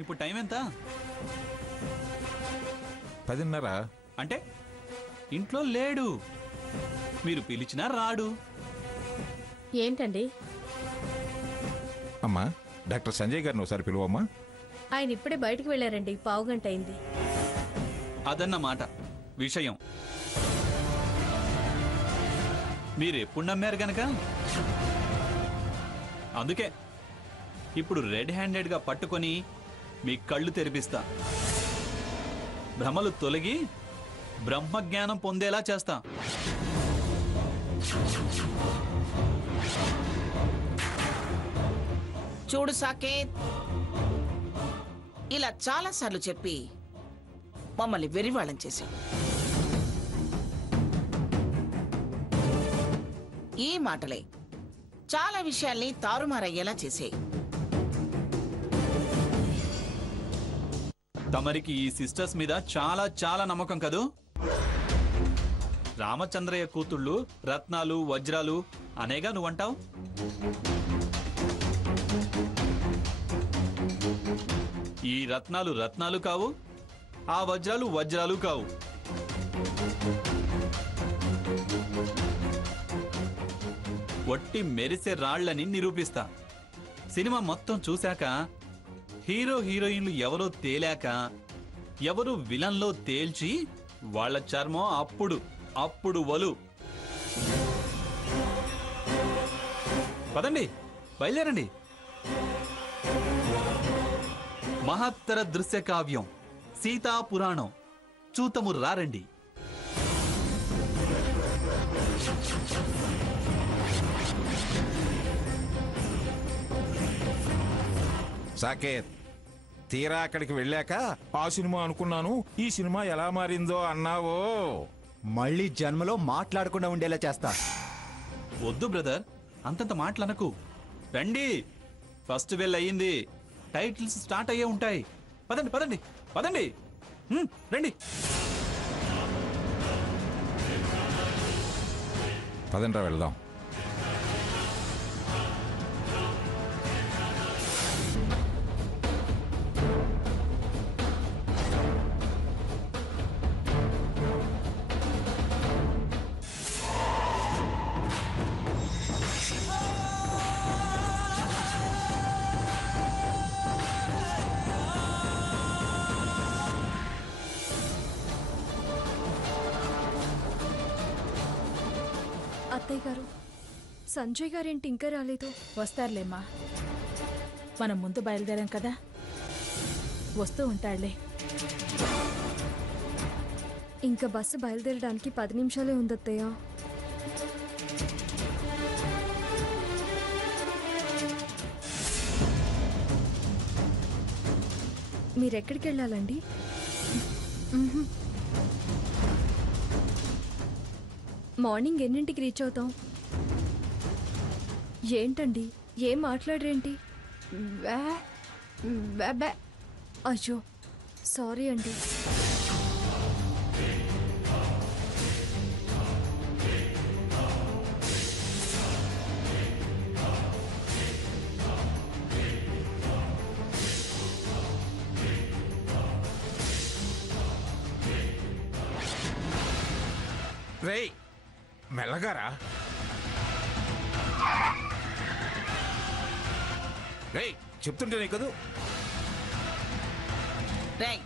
ఇప్పుడు టైం ఎంత? 10:30. అంటే ఇంట్లో లేడు, మీరు పిలిచినా రాడు. ఏంటండి? అమ్మా, డాక్టర్ సంజయ్ గారిని ఒకసారి పిలువమ్మా. ఆయన ఇప్పుడే బయటికి వెళ్ళారండి, పావుగంట అయింది. అదన్నమాట విషయం. మీరెప్పుడు నమ్మారు గనక అందుకే ఇప్పుడు రెడ్ హ్యాండెడ్గా పట్టుకొని మీ కళ్ళు తెరిపిస్తా, భ్రమలు తొలగి బ్రహ్మజ్ఞానం పొందేలా చేస్తా. చూడు సాకేత్, ఇలా చాలాసార్లు చెప్పి మమ్మల్ని వెరివాళం చేశావు. ఈ మాటలే చాలా విషయాల్ని తారుమారయ్యేలా చేసాయి. తమరికి ఈ సిస్టర్స్ మీద చాలా చాలా నమ్మకం కదూ? రామచంద్రయ్య కూతుళ్ళు రత్నాలు వజ్రాలు అనేగా నువ్వంటావు. ఈ రత్నాలు రత్నాలు కావు, ఆ వజ్రాలు వజ్రాలు కావు. ఒట్టి మెరిసే రాళ్లని నిరూపిస్తా. సినిమా మొత్తం చూశాక హీరో హీరోయిన్లు ఎవరో తేలాక, ఎవరు విలన్లో తేల్చి వాళ్ళ చర్మం అప్పుడు అప్పుడు వలు. పదండి, బయలుదేరండి. మహత్తర దృశ్య కావ్యం సీతా పురాణం చూతము రారండి. సాకేత్, తీరా అక్కడికి వెళ్ళాక ఆ సినిమా అనుకున్నాను, ఈ సినిమా ఎలా మారిందో అన్నావో. మళ్ళీ జన్మలో మాట్లాడకుండా ఉండేలా చేస్తా. వద్దు బ్రదర్, అంతంత మాటలనకు. రండి, ఫస్ట్ బెల్ అయ్యింది, టైటిల్స్ స్టార్ట్ అయ్యే ఉంటాయి. పదండి పదండి పదండి, రండి. పదండ్రా వెళ్దాం. అత్తయ్య గారు, సంజయ్ గారేంటి ఇంకా రాలేదు? వస్తారులేమ్మా, మనం ముందు బయలుదేరాం కదా, వస్తూ ఉంటాడులే. ఇంకా బస్సు బయలుదేరడానికి 10 నిమిషాలే ఉంది అత్తయ్య. మీరెక్కడికి వెళ్ళాలండి? మార్నింగ్ ఎన్నింటికి రీచ్ అవుతాం? ఏంటండి, ఏం మాట్లాడరేంటి? అయ్యో సారీ అండి. రేయ్, మెల్లగారా. రేయ్, చెప్తుంటేనే కదూ. రేయ్,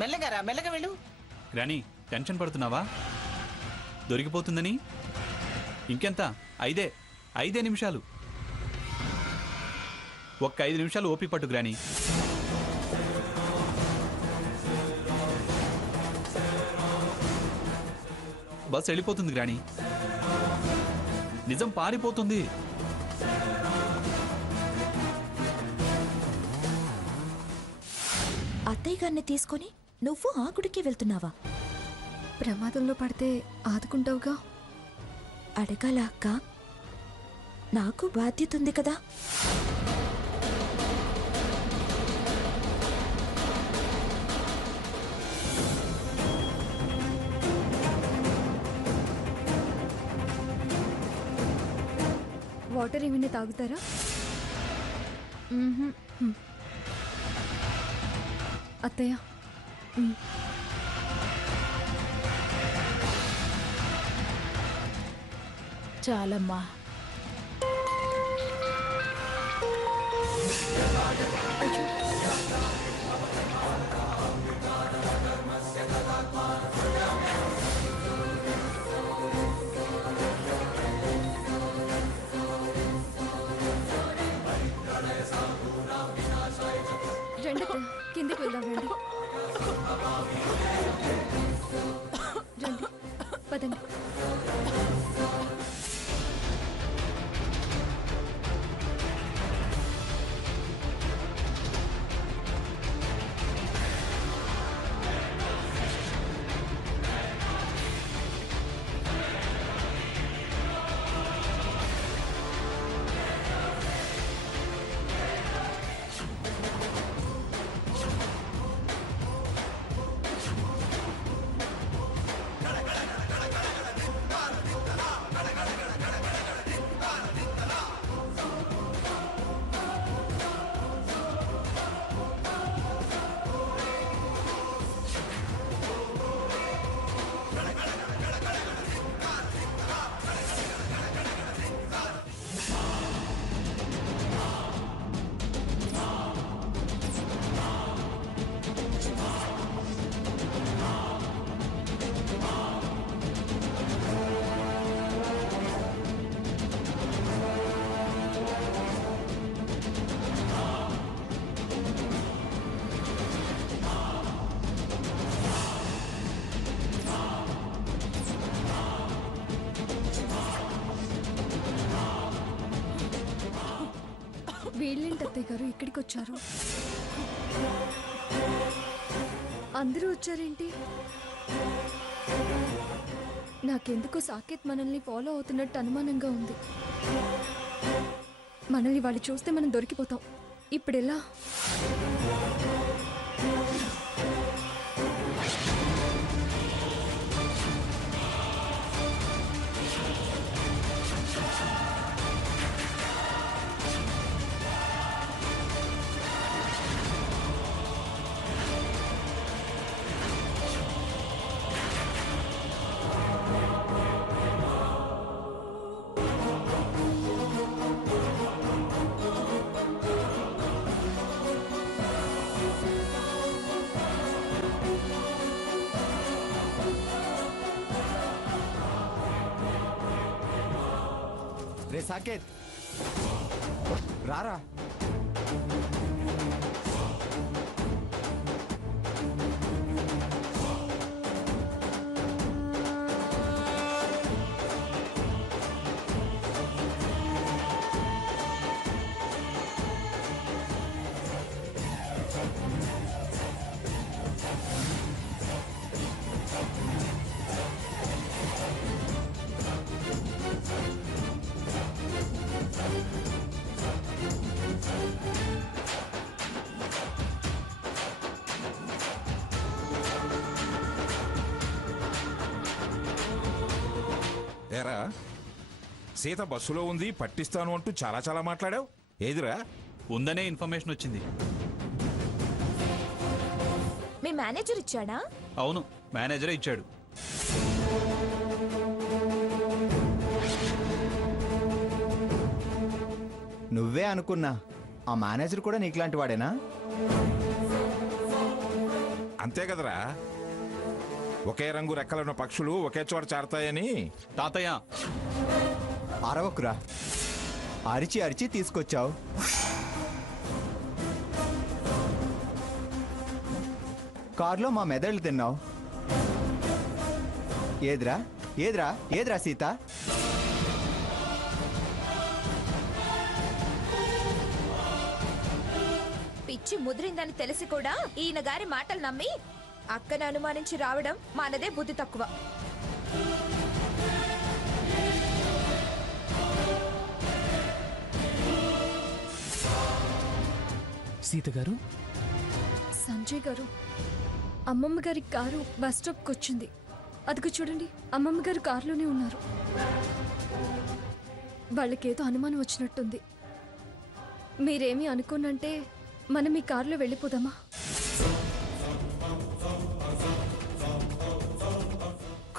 మెల్లగా మెల్లగా వెళ్ళు. రాణి, టెన్షన్ పడుతున్నావా దొరికిపోతుందని? ఇంకెంత? 5 నిమిషాలు. ఒక్క 5 నిమిషాలు ఓపి పట్టు గ్రాని. బస్ వెళ్ళిపోతుంది గ్రాని, నిజం పారిపోతుంది. అత్తయ్య గారిని తీసుకొని నువ్వు ఆ గుడికి వెళ్తున్నావా? ప్రమాదంలో పడితే ఆదుకుంటావుగా? అడగాల అక్క, నాకు బాధ్యత ఉంది కదా. వాటర్ ఏమైనా తాగుతారా? అత్తయ్య చాలమ్మా. రండి అత్తయ్య, కిందికి వెళ్దాం రండి. రండి పదండి. వీళ్ళేంటి అత్తయ్య గారు ఇక్కడికి వచ్చారు? అందరూ వచ్చారేంటి? నాకెందుకో సాకేత్ మనల్ని ఫాలో అవుతున్నట్టు అనుమానంగా ఉంది. మనల్ని వాళ్ళు చూస్తే మనం దొరికిపోతాం. ఇప్పుడెలా? రే సాకేత్, రారా. ఏరా, సీత బస్సులో ఉంది, పట్టిస్తాను అంటూ చాలా చాలా మాట్లాడావు. ఏదిరా? ఉందనే ఇన్ఫర్మేషన్ వచ్చింది. మీ మేనేజర్ ఇచ్చాడా? అవును, మేనేజరే ఇచ్చాడు. నువ్వే అనుకున్నా, ఆ మేనేజర్ కూడా నీకులాంటి వాడేనా? అంతే కదరా, ఒకే రంగు రెక్కలున్న పక్షులు ఒకే చోట చేరతాయని. తాతయ్య, అరవకురా, అరిచి అరిచి తీసుకొచ్చావు. కారులో మా మెదళ్ళు తిన్నావు. ఏదిరా ఏదిరా ఏదిరా సీత? పిచ్చి ముదిరిందని తెలిసి కూడా ఈయన గారి మాటలు నమ్మి అక్కని అనుమానించి రావడం మనదే బుద్ధి తక్కువ. సీత గారు, సంజయ్ గారు, అమ్మమ్మ గారి కారు బస్ స్టాప్కి వచ్చింది. అదిగో చూడండి, అమ్మమ్మ గారు కారులోనే ఉన్నారు. వాళ్ళకేదో అనుమానం వచ్చినట్టుంది. మీరేమీ అనుకోనంటే మనం ఈ కారులో వెళ్ళిపోదామా?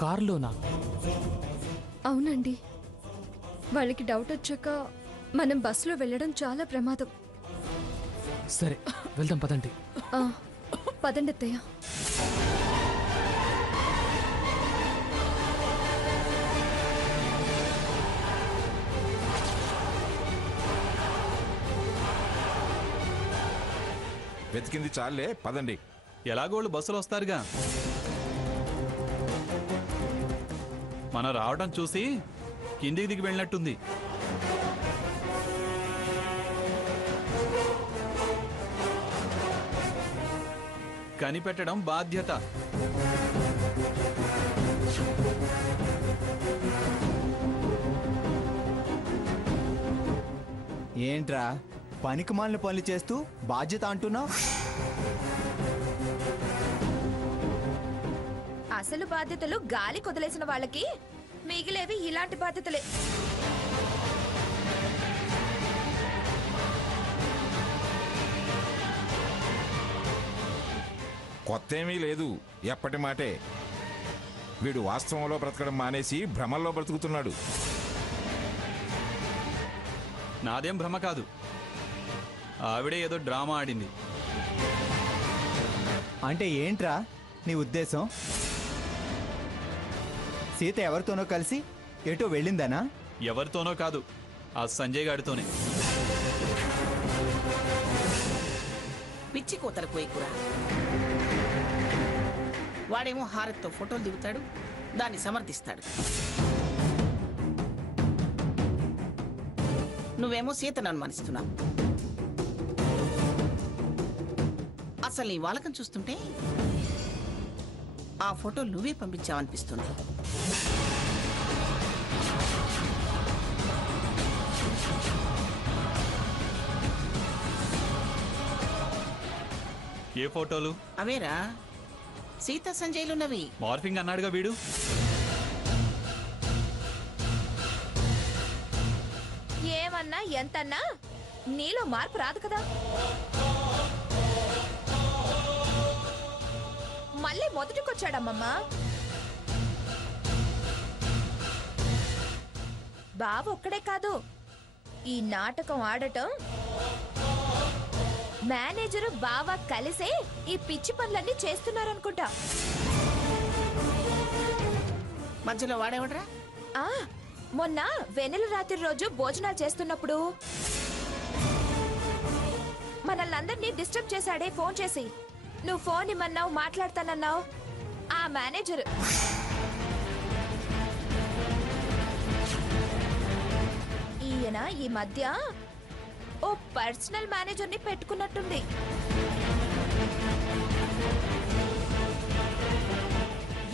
కారులోనా? అవునండి, వాళ్ళకి డౌట్ వచ్చాక మనం బస్సులో వెళ్ళడం చాలా ప్రమాదం. సరే వెళ్దాం పదండి. ఆ, పదండి అత్తయ్య. వెతికింది చాలే, పదండి. ఎలాగోళ్ళు బస్సులు వస్తారుగా. మనం రావడం చూసి కిందికి దిగి వెళ్ళినట్టుంది. కనిపెట్టడం బాధ్యత. ఏంట్రా పనికిమాలిన పనులు చేస్తూ బాధ్యత అంటున్నావు? అసలు బాధ్యతలు గాలి కొదిలేసిన వాళ్ళకి మిగిలేవి ఇలాంటి బాధ్యతలే. కొత్త ఏమీ లేదు, ఎప్పటి మాటే. వీడు వాస్తవంలో బ్రతకడం మానేసి భ్రమల్లో బ్రతుకుతున్నాడు. నాదేం భ్రమ కాదు, ఆవిడే ఏదో డ్రామా ఆడింది. అంటే ఏంట్రా నీ ఉద్దేశం? సీత ఎవరితోనో కలిసి ఎటో వెళ్ళిందనా? ఎవరితోనో కాదు, ఆ సంజయ్ గారితోనే. పిచ్చి కూతలు కోయకురా. వాడేమో హారత్తో ఫోటోలు దిగుతాడు, దాన్ని సమర్థిస్తాడు. నువ్వేమో సీతను అనుమానిస్తున్నావు. అసలు నీ వాలకం చూస్తుంటే ఆ ఫోటో నువ్వే పంపించావనిపిస్తుంది. ఏ ఫోటోలు? అవేరా సీత సంజయ్లున్నవి. మార్ఫింగ్ అన్నాడుగా వీడు. ఏమన్నా ఎంతన్నా నీలో మార్పు రాదు కదా. మళ్ళీ మొదటికొచ్చాడమ్మమ్మా. బావ ఒక్కడే కాదు, ఈ నాటకం ఆడటం మేనేజరు బావ కలిసే ఈ పిచ్చి పనులన్నీ చేస్తున్నారనుకుంటా. మధ్యలో వాడేవడరా? ఆ మొన్న వెన్నెల రాత్రి రోజు భోజనాలు చేస్తున్నప్పుడు మనల్నందరినీ డిస్టర్బ్ చేశాడే ఫోన్ చేసి. నువ్వు ఫోన్ ఇమ్మన్నావు, మాట్లాడతానన్నావు. ఆ మేనేజర్. ఈయన ఈ మధ్య ఓ పర్సనల్ మేనేజర్ని పెట్టుకున్నట్టుంది.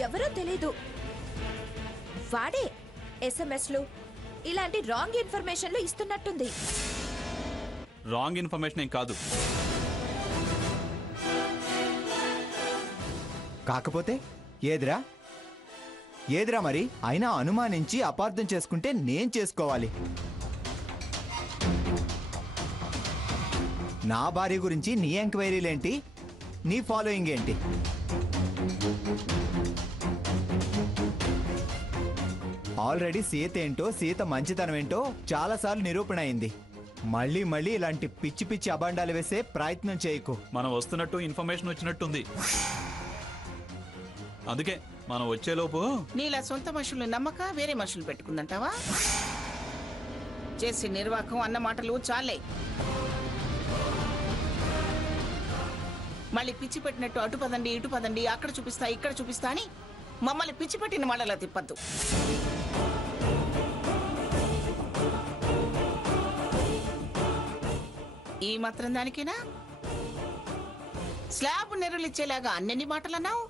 ఎవరో తెలీదు, వాడే ఎస్ఎంఎస్లు ఇలాంటి రాంగ్ ఇన్ఫర్మేషన్లు ఇస్తున్నట్టుంది. రాంగ్ ఇన్ఫర్మేషన్ ఏం కాదు. కాకపోతే ఏదిరా ఏదిరా మరి? అయినా అనుమానించి అపార్థం చేసుకుంటే నేను చేసుకోవాలి. నా భార్య గురించి నీ ఎంక్వైరీలేంటి? నీ ఫాలోయింగ్ ఏంటి? ఆల్రెడీ సీత ఏంటో, సీత మంచితనం ఏంటో చాలాసార్లు నిరూపణ అయింది. మళ్ళీ మళ్ళీ ఇలాంటి పిచ్చి పిచ్చి అబాండాలు వేసే ప్రయత్నం చేయకు. మనం వస్తున్నట్టు ఇన్ఫర్మేషన్ వచ్చినట్టుంది. అందుకే మనం వచ్చేలోపు నీలా సొంత మనుషులు నమ్మక వేరే మనుషులు పెట్టుకుందంటావా? చేసే నిర్వాహకం అన్న మాటలు చాలే. మళ్ళీ పిచ్చి పెట్టినట్టు అటు పదండి ఇటు పదండి, అక్కడ చూపిస్తా ఇక్కడ చూపిస్తా అని మమ్మల్ని పిచ్చి పెట్టిన మాటలా తిప్పద్దు. ఈ మాత్రం దానికేనా స్లాబ్ నెరలిచ్చేలాగా అన్నెన్ని మాటలు అన్నావు,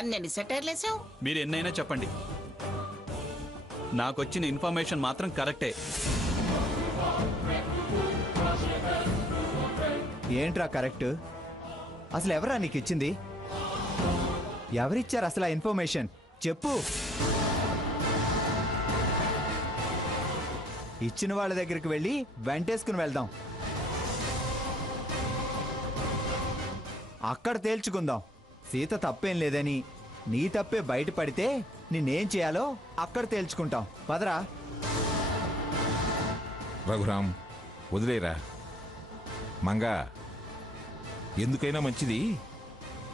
అన్నెన్ని సెటైర్లేసావు? మీరు ఎన్నైనా చెప్పండి, నాకొచ్చిన ఇన్ఫర్మేషన్ మాత్రం కరెక్టే. ఏంట్రా కరెక్ట్? అసలు ఎవరా నీకు ఇచ్చింది? ఎవరిచ్చారు అసలు ఆ ఇన్ఫర్మేషన్? చెప్పు. ఇచ్చిన వాళ్ళ దగ్గరికి వెళ్ళి వెంటేసుకుని వెళ్దాం, అక్కడ తేల్చుకుందాం. సీత తప్పేం లేదని నీ తప్పే బయట పడితే నేనేం చేయాలో అక్కడ తేల్చుకుంటాం. పదరా. రఘురాం వదిలేరా. మంగా ఎందుకైనా మంచిది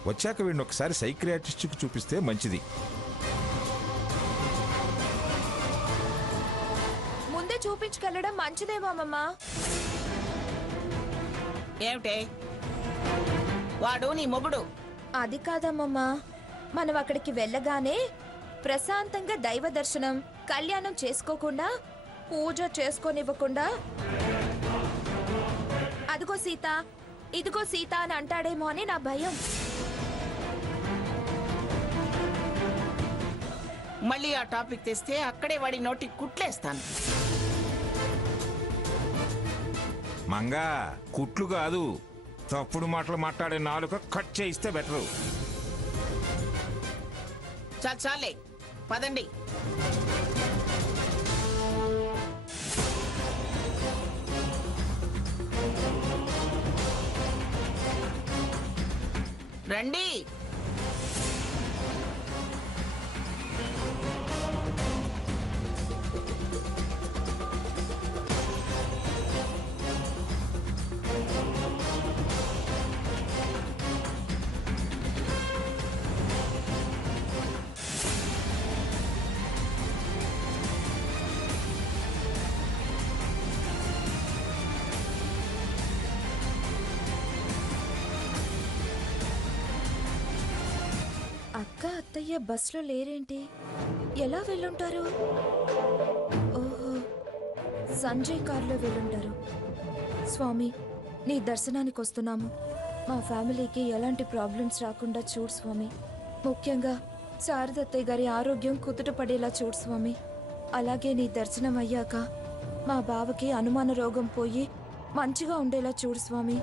వచ్చాక వీడిని ఒకసారి సైక్రియాటిస్ట్కి చూపిస్తే మంచిది. ముందే చూపించుకెళ్ళడం మంచిదేమో అమ్మమ్మ. ఏమిటే వాడు నీ మొగుడు? అది కాదమ్మమ్మ, మనం అక్కడికి వెళ్ళగానే ప్రశాంతంగా దైవ దర్శనం కళ్యాణం చేసుకోకుండా పూజ చేసుకోనివ్వకుండా అదిగో సీత ఇదిగో సీత అని అంటాడేమో అని నా భయం. మళ్ళీ ఆ టాపిక్ తెస్తే అక్కడే వాడి నోటికి కుట్లేస్తాను. మంగా కుట్లు కాదు, తప్పుడు మాటలు మాట్లాడే నాలుక కట్ చేయిస్తే బెటరు. చాలే పదండి. రండి. అక్క అత్తయ్య బస్లో లేరేంటి? ఎలా వెళ్ళుంటారు? ఓహో, సంజయ్ కారులో వెళ్ళుంటారు. స్వామి, నీ దర్శనానికి వస్తున్నాము. మా ఫ్యామిలీకి ఎలాంటి ప్రాబ్లమ్స్ రాకుండా చూడు స్వామి. ముఖ్యంగా శారదత్తయ్య గారి ఆరోగ్యం కుదుటపడేలా చూడు స్వామి. అలాగే నీ దర్శనం అయ్యాక మా బావకి అనుమాన రోగం పోయి మంచిగా ఉండేలా చూడు స్వామి.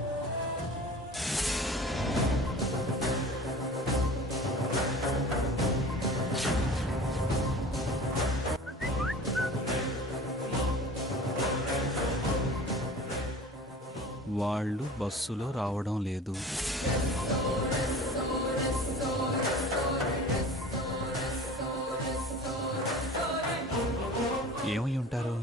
వాళ్ళు బస్సులో రావడం లేదు. ఏమై ఉంటారు?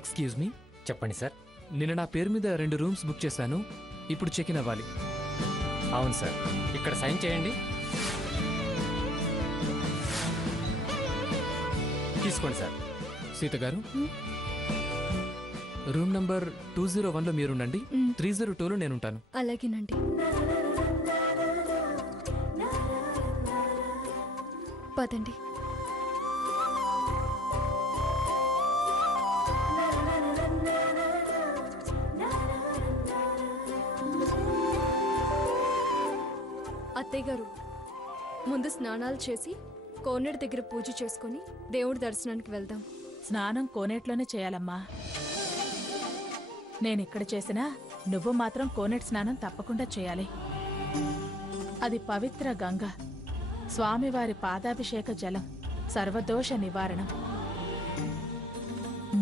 Excuse me. చెప్పండి సార్. నిన్న నా పేరు మీద 2 రూమ్స్ బుక్ చేశాను. ఇప్పుడు చెక్ ఇన్ అవ్వాలి. అవును సార్. ఇక్కడ సైన్ చేయండి. తీసుకోండి సార్. సీత గారు, రూమ్ నంబర్ 201లో మీరుండండి. 302లో నేనుంటాను. అలాగేనండి. పదండి. అత్తయ్య గారు, ముందు స్నానాలు చేసి కోనేటి దగ్గర పూజ చేసుకుని దేవుడి దర్శనానికి వెళ్దాం. స్నానం కోనేట్లోనే చేయాలమ్మా. నేనిక్కడ చేసినా నువ్వు మాత్రం కోనేటి స్నానం తప్పకుండా చేయాలి. అది పవిత్ర గంగ, స్వామివారి పాదాభిషేక జలం, సర్వదోష నివారణం.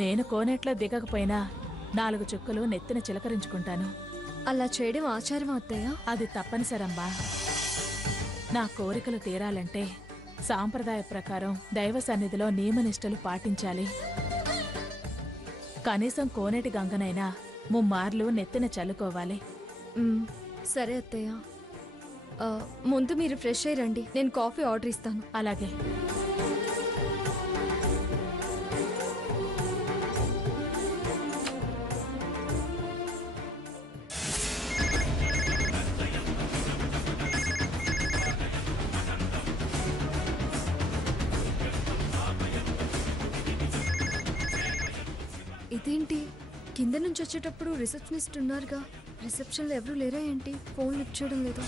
నేను కోనేట్లో దిగకపోయినా 4 చుక్కలు నెత్తిన చిలకరించుకుంటాను. అలా చేయడం ఆచారం అత్తయ్య? అది తప్పనిసరమ్మా. నా కోరికలు తీరాలంటే సాంప్రదాయ ప్రకారం దైవ సన్నిధిలో నియమనిష్టలు పాటించాలి. కనీసం కోనేటి గంగనైనా 3 మార్లు నెత్తిన చల్లుకోవాలి. సరే అత్తయ్య. ముందు మీరు ఫ్రెష్ అయ్యి రండి, నేను కాఫీ ఆర్డర్ ఇస్తాను. అలాగే. ఇదేంటి, కింద నుంచి వచ్చేటప్పుడు రిసెప్షనిస్ట్ ఉన్నారుగా, రిసెప్షన్లో ఎవరూ లేరా ఏంటి? ఫోన్ లిఫ్ట్ చేయడం లేదు.